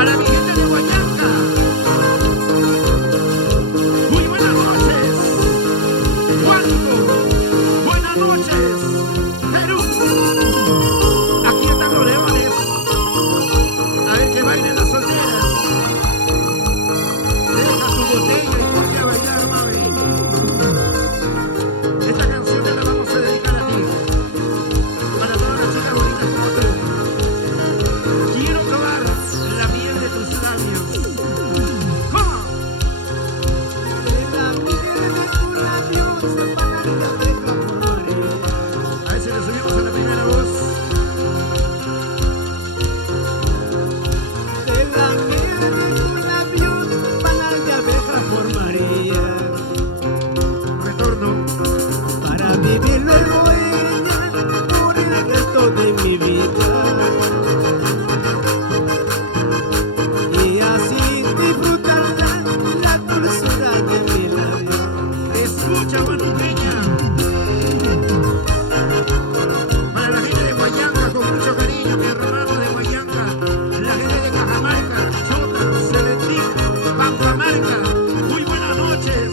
Para mi gente de Huallanca, muy buenas noches. Huánuco, buenas noches. Perú, aquí están los leones. A ver que bailen las solteras. Deja tu botella y ponte a bailar, mami. Esta canción te la vamos a dedicar a ti, para todas las chicas bonitas como tú. Quiero probar la miel de tus labios. ¿Cómo? De la miel de tus labios se pagan la abeja flores. A ver si le subimos a la primera voz. De la miel de tus labios pagan la abeja por María. Retorno. Para vivir luego ella por el resto de mi vida. Y así disfrutar la dulzura de mi labio. Escucha, huanuqueña. Para la gente de Huallanca, con mucho cariño, mi hermano de Huallanca. La gente de Cajamarca, Chota, Celentín, Pampamarca. Muy buenas noches.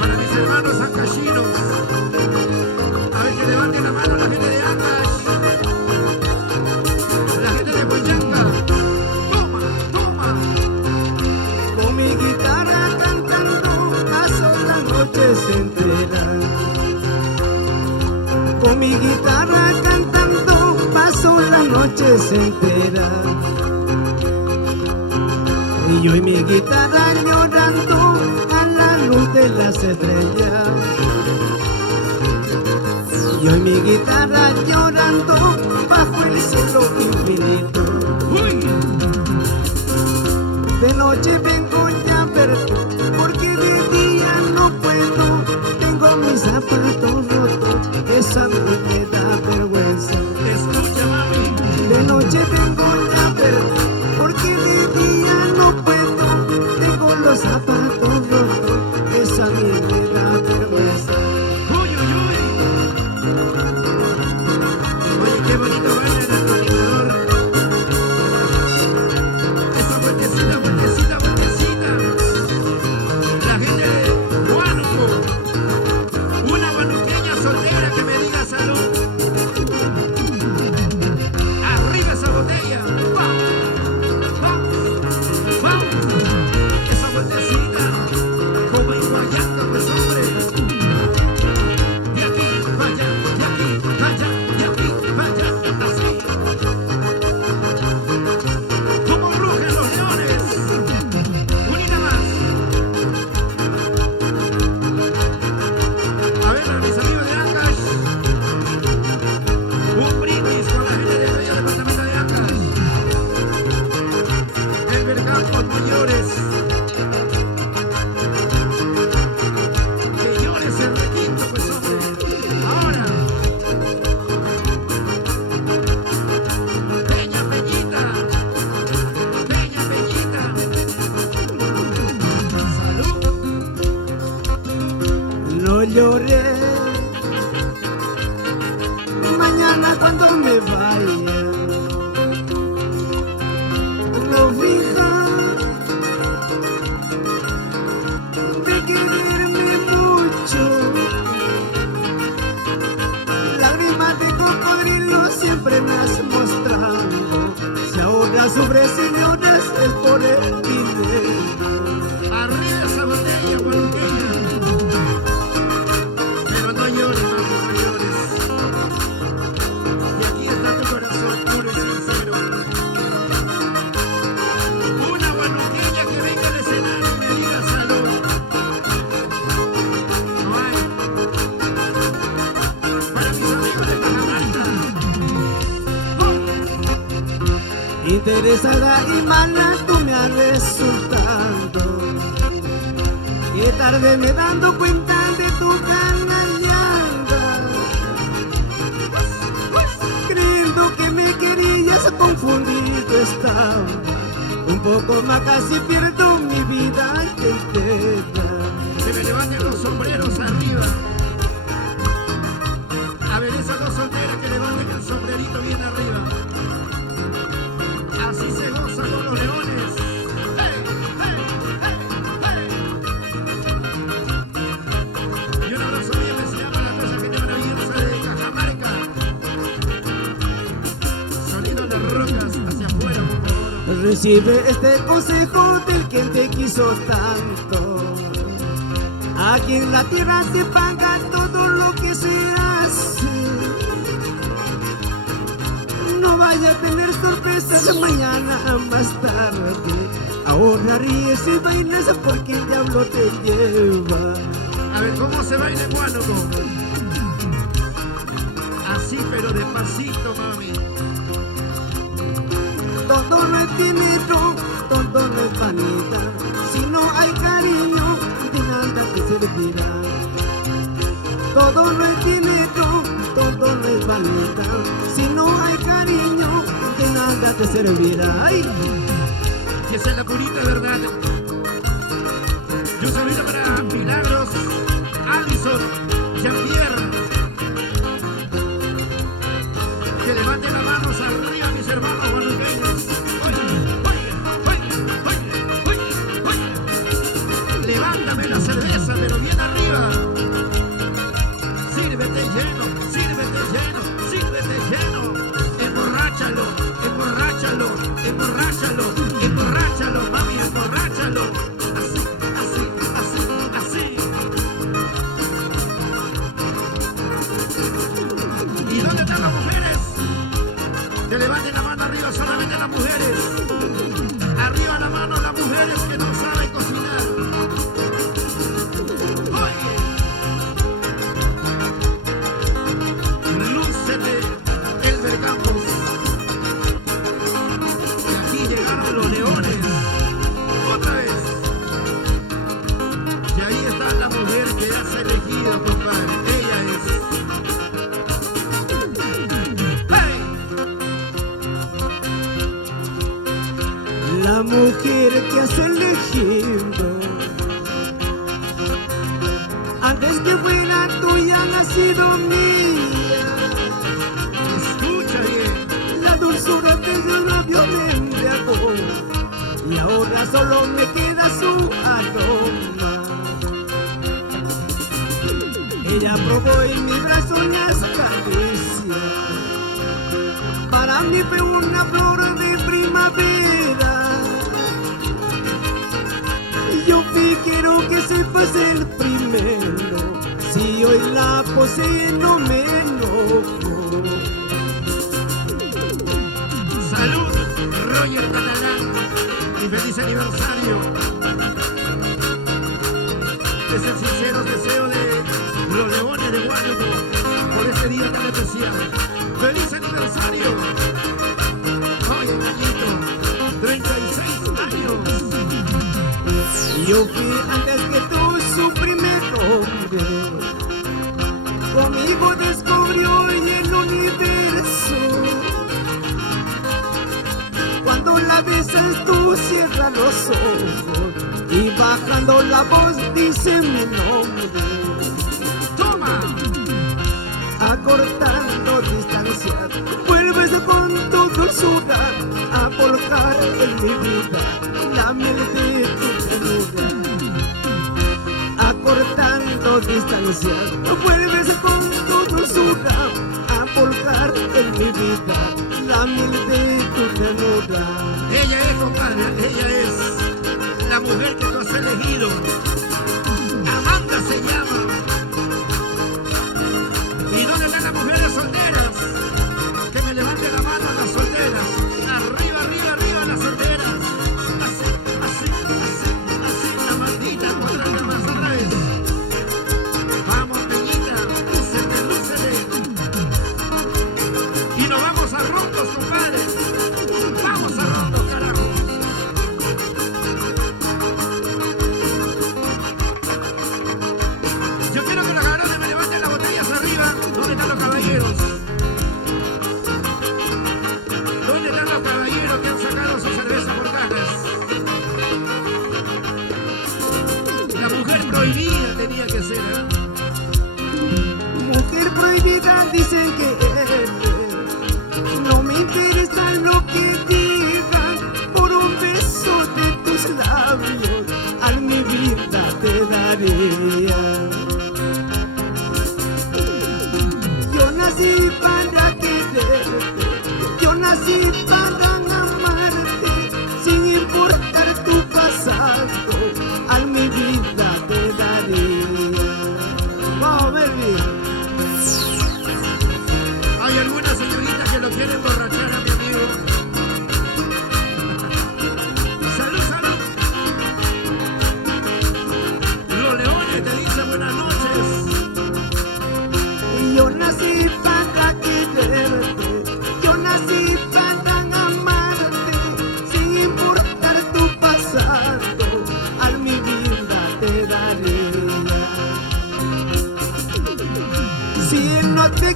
Para mis hermanos ancashinos. A ver que levanten la mano la gente de Ancash. La gente de Huallanca. Toma, toma. Con mi guitarra cantando paso las noches enteras. Con mi guitarra cantando paso las noches enteras. Y yo y mi guitarra llorando a la luz de las estrellas. Yo y mi guitarra llorando bajo el cielo infinito. Uy. De noche vengo ya a verte, porque de día no puedo. Tengo mis zapatos rotos, esa me da vergüenza. Escucha, mami. De noche vengo ya a verte, porque de día no puedo. Tengo los zapatos rotos, esa me da vergüenza. Uy, uy, uy. Oye, qué bonito baila el animador. Esa vueltecita, vueltecita, vueltecita. La gente de Huánuco. Una huanuqueña soltera que me diga salud. Arriba esa botella. Vamos, vamos, vamos. Esa vueltecita. Como en Huallanca, pues hombre. De aquí, vaya, de aquí, vaya, de aquí, vaya, así. Como rugen los leones. Unida más. A ver, a mis amigos de Ancash. Un brindis con la gente del bello departamento de Ancash. El Vercampos Mayores. Que llores el requinto, pues hombre. Ahora. Peña Peñita. Peña Peñita. Salud. No lloré. Mañana cuando me vaya, no fija de quererme mucho. Lágrimas de cocodrilo siempre me has mostrado. Si ahora sobre señoras es por el dinero. Arriba esa botella, huanuqueña. Pero no llores, mami, no llores. Y aquí está tu corazón puro y sincero. Una huanuqueña que venga al escenario y me diga salud. No hay. Para mis amigos de Cajamarca. Interesada y mala tú me has resultado. Qué tarde me dando cuenta de tu ganañada. Creyendo que me querías, confundido estaba. Un poco más casi pierdo mi vida entera. Que me levanten los sombreros arriba. A ver esas dos solteras que levanten el sombrerito bien arriba. Así se goza todos los leones. ¡Hey, hey, hey, hey! Y un abrazo bien especial para toda esa gente maravillosa de Cajamarca. Sonido de rocas hacia afuera, por favor. Recibe este consejo del que te quiso tanto. Aquí en la tierra se paga todo lo que se hace. No vaya a tener sorpresas mañana más tarde. Ahora ríes y bailas porque el diablo te lleva. A ver, ¿cómo se baila en Huánuco? Así, pero despacito, mami. Todo no es dinero, todo no es vanidad. Si no hay cariño, de nada te servirá. Todo no es dinero, todo no es vanidad. Si no hay cariño, de nada te servirá. ¡Ay! Y esa es la purita verdad. Y un saludo para Milagros, Alison, Jean-Pierre. Que levanten las manos arriba, mis hermanos huanuqueños. Oiga, oiga, oiga, oiga, oiga. Levántame la cerveza, pero bien arriba. Sírvete lleno, sírvete lleno, sírvete lleno. Emborráchalo, emborráchalo, emborráchalo, emborráchalo, mami, emborráchalo. Así, así, así, así. ¿Y dónde están las mujeres? Que levanten la mano arriba, solamente las mujeres. Arriba la mano las mujeres que no saben cocinar. Oye, lúcete el del Campos. Y aquí llegaron los leones. Otra vez. Y ahí está la mujer que has elegido, compadre. Ella es. La mujer que has elegido, antes que fuera tuya, ha sido mía. Escucha bien. La dulzura de su labio me embriagó y ahora solo me queda su aroma. Ella probó en mi brazo las caricias. Para mí fue una flor de primavera. Yo sí quiero que sepas el primero. Si hoy la posee no me enojo. Salud, Roger Catalán, y feliz aniversario. Es el sincero deseo de los leones de Huánuco por este día tan especial. ¡Feliz aniversario! Oye, Cañito, 36 años. Yo fui antes que tú su primer hombre. Conmigo descubrió el universo. Cuando la besas tú cierras los ojos y bajando la voz dice mi nombre. ¡Toma! Acortando distancias, vuelves con tu dulzura a volcar en mi vida la miel de tu ternura. Acortando distancias, vuelves con tu dulzura a volcar en mi vida la miel de tu ternura. Ella es, compadre, ella es la mujer que tú has elegido. Amanda se llama. ¿Y dónde están las mujeres solteras? Que me levanten la mano las solteras. Arriba, arriba, arriba las solteras. Así, así, así, así. La maldita otra vez más, otra vez. Vamos, peñita, lúcete, lúcete. Y nos vamos a roncos, compadre. Vamos a roncos, carajo.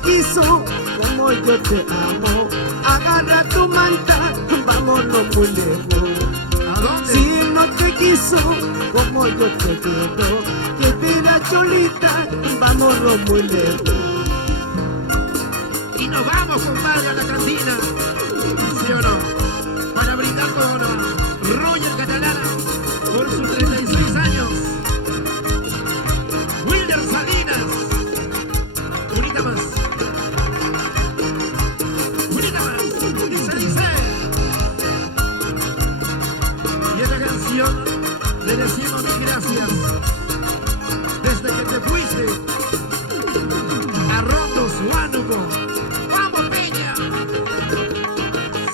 quiso como yo te amo. Agarra tu manta, vámonos muy lejos. ¿A dónde? Si no te quiso como yo te quiero, que te la cholita, vámonos muy lejos. Y nos vamos, compadre, a la cantina, ¿sí o no? Para brindar con Roger Catalana por sus 36 años. Wilder Salinas, unita más. Unita más, dice. Y esta canción le decimos mil gracias. Desde que te fuiste a Rondos, Huánuco. ¡Vamos, Peña!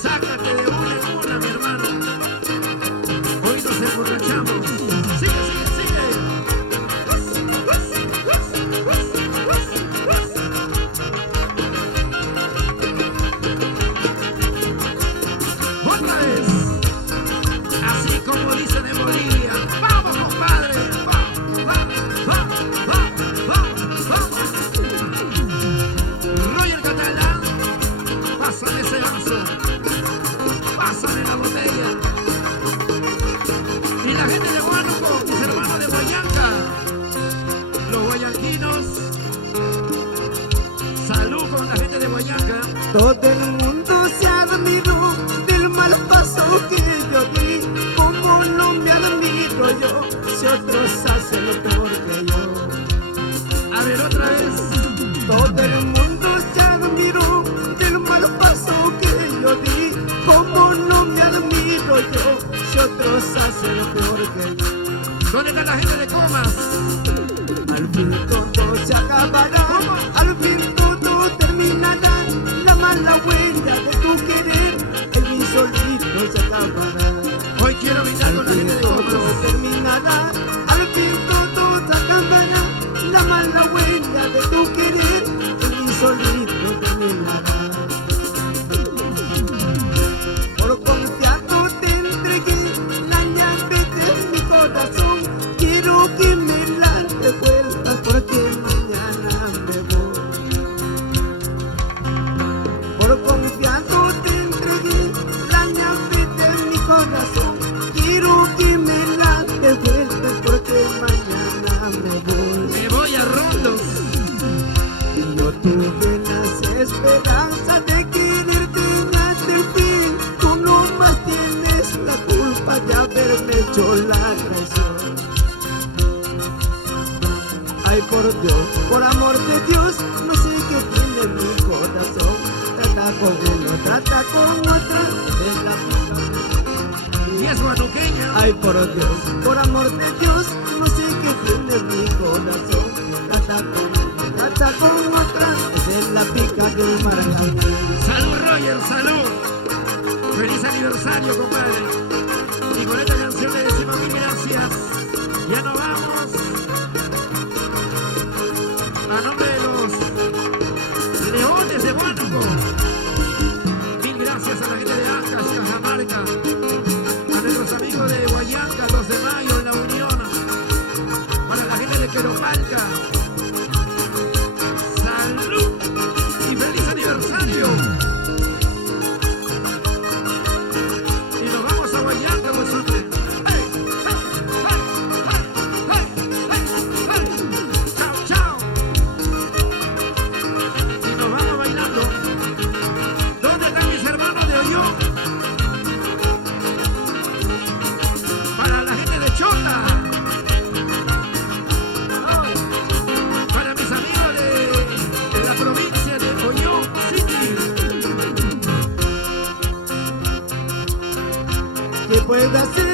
Sácate de una en una, mi hermano. Hoy nos emborrachamos. Sigue, sigue, sigue. Otra vez. Así como dicen en Bolivia. ¡Vamos, compadre! ¡Vamos! Roger Catalán, pásame ese vaso, pásame la botella. Y la gente de Huánuco, mis hermanos de Guayanca, los guayanquinos, salud con la gente de Guayanca. Todo el mundo se admiró del mal paso que yo di. Como no me admiro yo, si otros hacen lo peor que yo. A ver, otra vez. Todo el mundo se admiró del mal paso que yo di. Como no me admiro yo, si otros hacen lo peor que yo. ¿Dónde está la gente de Comas? Al fin todo se acabará, al fin todo terminará. La mala huella de tu querer, en mi solito se acabará. Hoy quiero brindar con la gente de Todo Comas. terminará, al fin todo se acabará. La mala huella de tu querer, en mi solito terminará. Por confiado te entregué la llave de mi corazón. Quiero que me la devuelvas porque mañana me voy. Por confiado te entregué la llave de mi corazón. Quiero que me la devuelvas porque mañana me voy. Me voy a Rondos. Y yo tuve las esperanzas de quererte hasta el fin. Tú no más tienes la culpa de haberme hecho la traición. Ay, por Dios, por amor de Dios, no sé qué tiene mi corazón. Trata con uno, trata con otra, es la puta. Y es guanuqueña. Ay, por Dios, por amor de Dios, no sé qué tiene mi corazón. Trata con otra, esa es la pica del margen. Salud, Roger, salud. Feliz aniversario, compadre. Y con esta canción le decimos mil gracias. Ya nos vamos. A nombre de los Leones de Huánuco. Mil gracias a la gente de Ancas, Cajamarca. A nuestros amigos de Guayanca, 2 de mayo en la Unión. Para la gente de Queropalca. Salud y feliz aniversario. Y nos vamos a Guayanca, pues, hombre. ¡Hey! ¡Hey! ¡Chao, chao! Y nos vamos bailando. ¿Dónde están mis hermanos de Ollón? Para la gente de Chota. Para mis amigos de la provincia de Ollón City. ¿Qué puedo hacer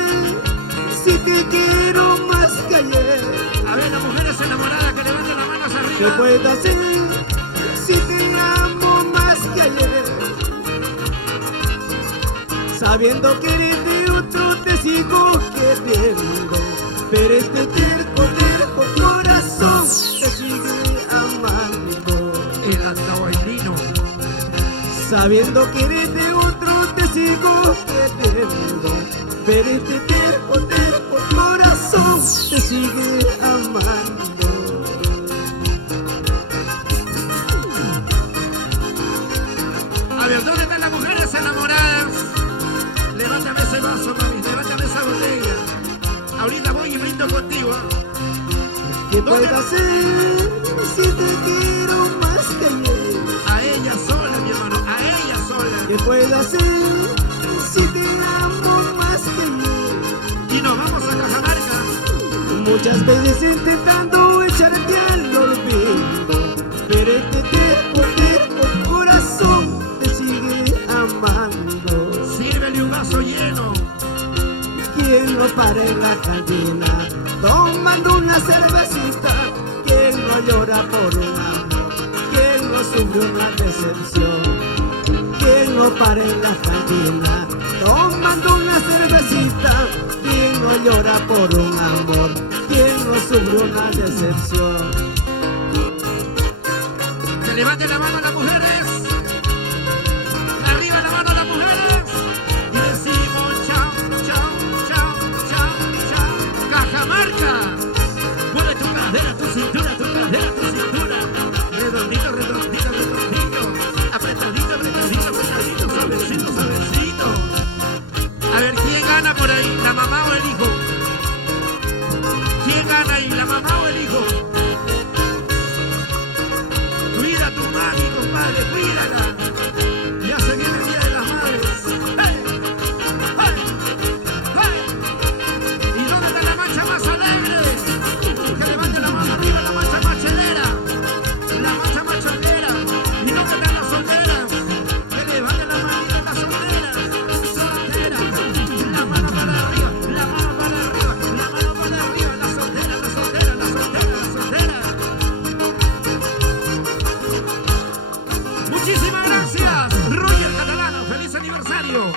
si te quiero más que ayer? A ver, las mujeres enamoradas que levanten las manos ¿Qué arriba. puedo hacer si te amo más que ayer? Sabiendo que eres de otro te sigo queriendo, pero este terco corazón te sigue amando. El andahuaylino. Sabiendo que eres de otro te sigo queriendo, pero este terco corazón te sigue amando. eso, mami. Levántame esa botella. Ahorita voy y brindo contigo. ¿Qué puedo hacer si te quiero más que ayer? A ella sola, mi hermano, a ella sola. ¿Qué puedo hacer si te amo más que ayer? Y nos vamos a Cajamarca. Muchas veces intentando echarte al olvido, pero este terco corazón te sigue amando. Sírvele un vaso lleno. ¿Quién no para en la cantina tomando una cervecita? ¿Quién no llora por un amor? ¿Quién no sufre una decepción? ¿Quién no para en la cantina tomando una cervecita? ¿Quién no llora por un amor? ¿Quién no sufre una decepción? Que levanten la mano a las mujeres. Arriba la mano a las mujeres. Y decimos chao, chao, chao, chao, chao. Cajamarca. Mueve tu cadera, tu cintura, tu cadera, tu cintura. Redondito, redondito, redondito. Apretadito, apretadito, apretadito. Suavecito, suavecito. A ver, ¿quién gana por ahí? ¿La mamá o el hijo? ¿Quién gana ahí? ¿La mamá o el hijo? Cuida a tu mami, compadre, cuídala. Ya se viene el Día de las Madres. ¡Hey! ¡Hey! ¡Hey! ¿Y dónde está la mancha más alegre? Que levante la mano arriba, la mancha más chelera. La mancha más chelera. ¿Y dónde están las solteras? Que levante la manita las solteras. Solteras. La mano para arriba, la mano para arriba, la mano para arriba. La soltera, la soltera, la soltera, la soltera. Muchísimas gracias, Roger Catalano, feliz aniversario.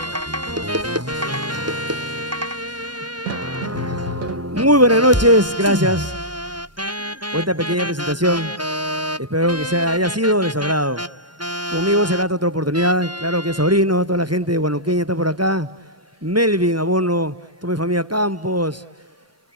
Muy buenas noches, gracias por esta pequeña presentación. Espero que haya sido de su agrado. Conmigo será otra oportunidad. Claro que sobrino, toda la gente de Huanuqueña está por acá. Melvin, Abono, toda mi familia Campos,